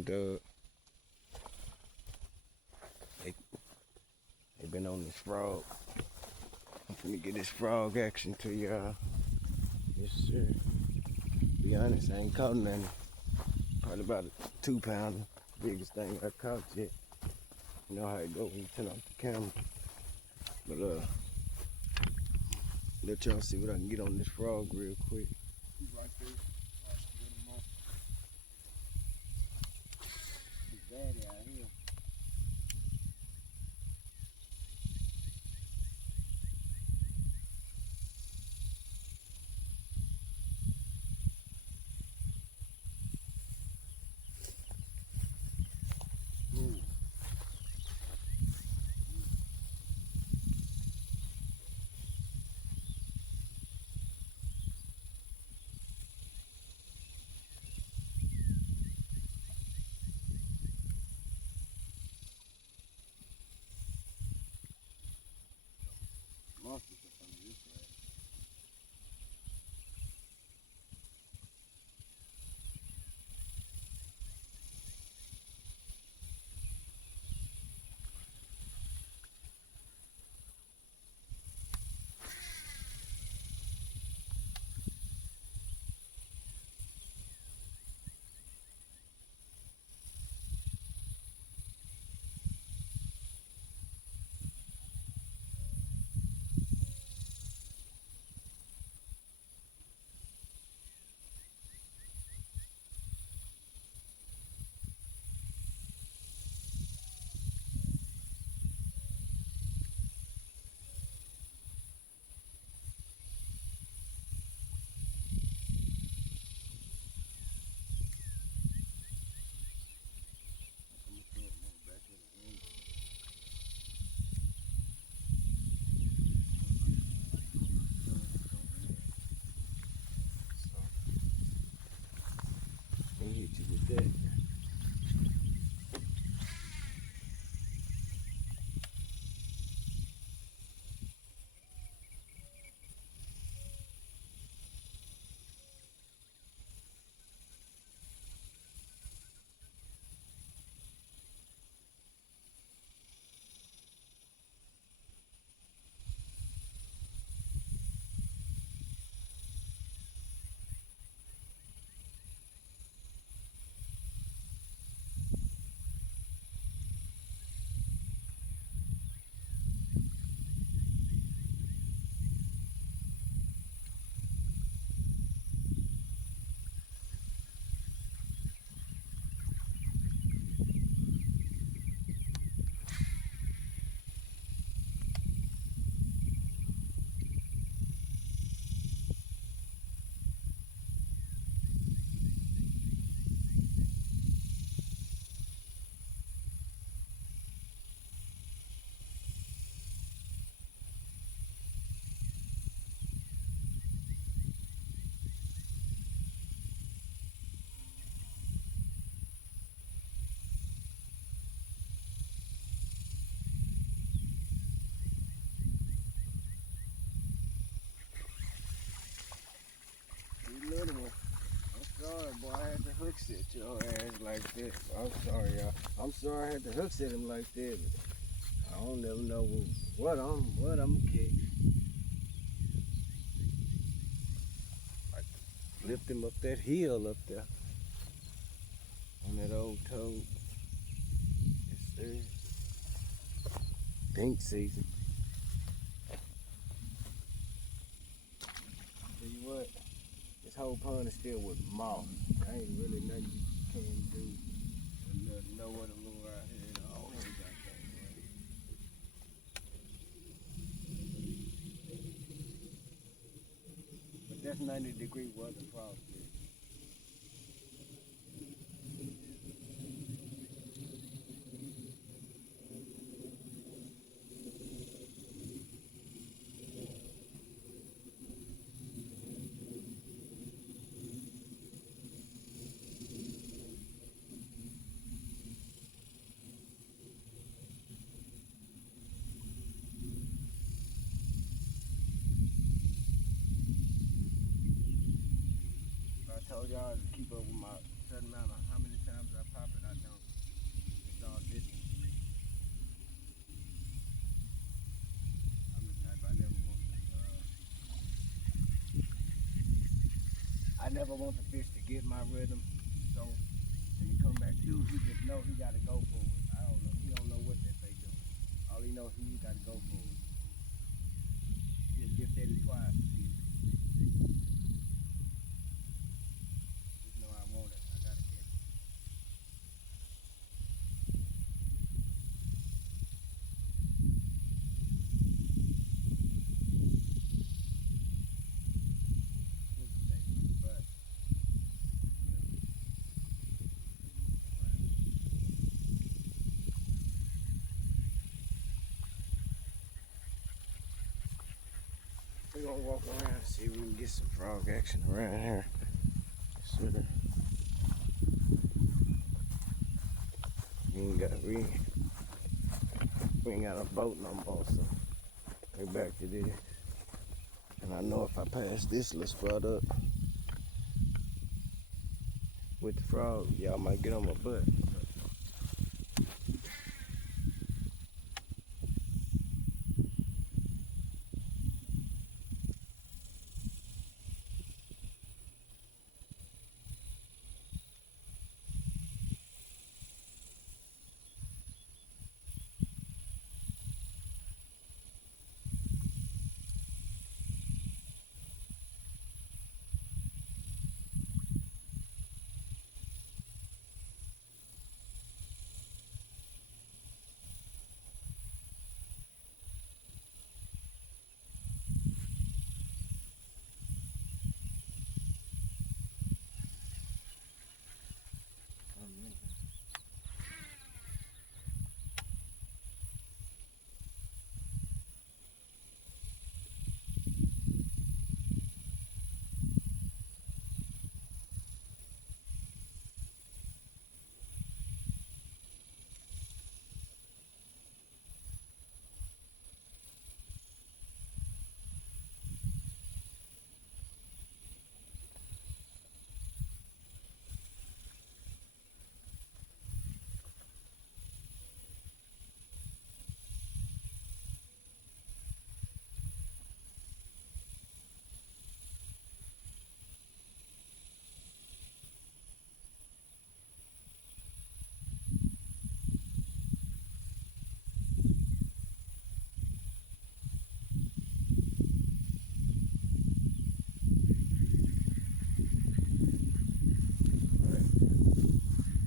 on Doug. They been on this frog. I'm finna get this frog action to y'all. Yes, sir. Be honest, I ain't caught nothing. Probably about a 2-pounder. Biggest thing I caught yet. You know how it go when you turn off the camera. But let y'all see what I can get on this frog real quick. He's right there. He's daddy out here. Monsters up under this way. Let me hit you with that. You little one. I'm sorry, boy. I had to hook set your ass like that. I'm sorry, y'all. I'm sorry I had to hook set him like that. But I don't never know what I'm gonna catch. Like lift him up that hill up there on that old toad. Yes, sir. Pink season. Tell you what, this whole pond is filled with moss. There ain't really nothing you can do. And know what to lure out here at all. But that's 90-degree weather frost. I told y'all to keep up with my certain amount of how many times I pop it. I never want the fish to get my rhythm. So when he come back to, he just know he gotta go for it. I don't know. He don't know what that they doing. All he knows he gotta go for it. Just get that twice. Just know I want it. I gotta catch it. But we're gonna walk around and see if we can get some frog action around here. Sure. We ain't got a boat no more, so we're back to this. And I know if I pass this little spot up with the frog, y'all might get on my butt.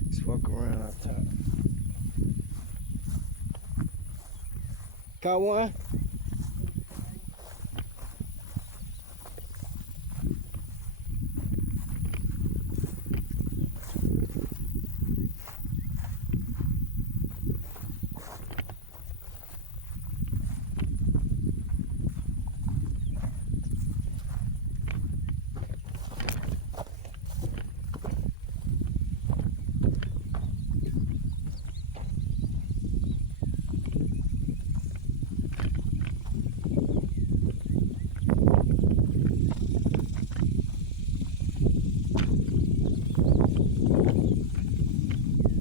Let's walk around up top. Caught one?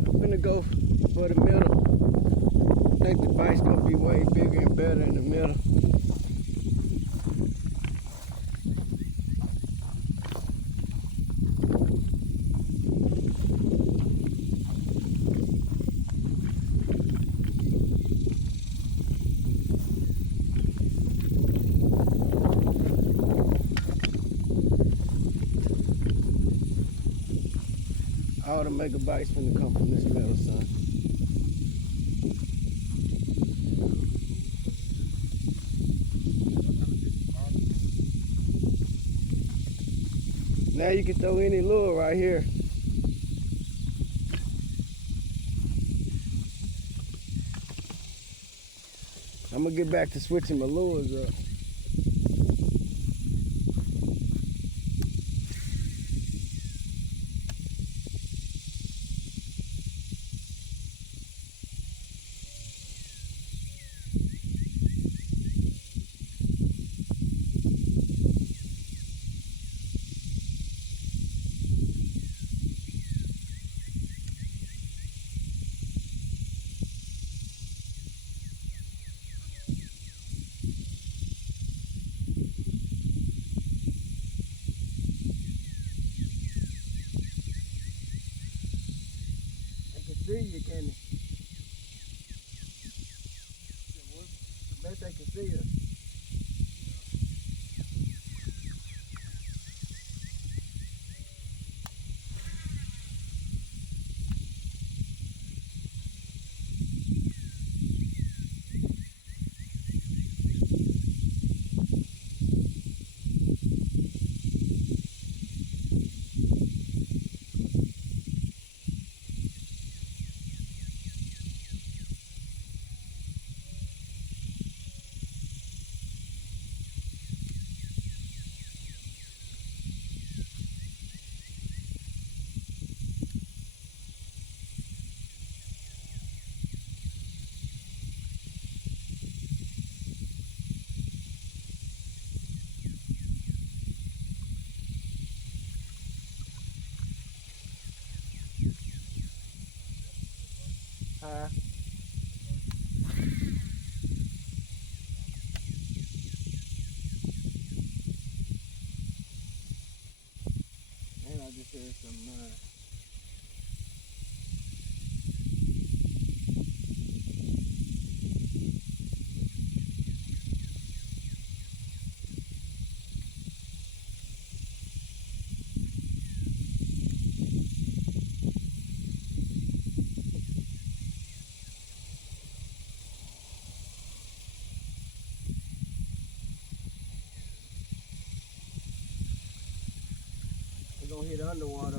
I'm gonna go for the middle. I think the bite's gonna be way bigger and better in the middle. All the mega bites finna come from this middle, son. Now you can throw any lure right here. I'm gonna get back to switching my lures up. see you, can they? I bet they can see us. Huh? And I just heard some We're gonna hit underwater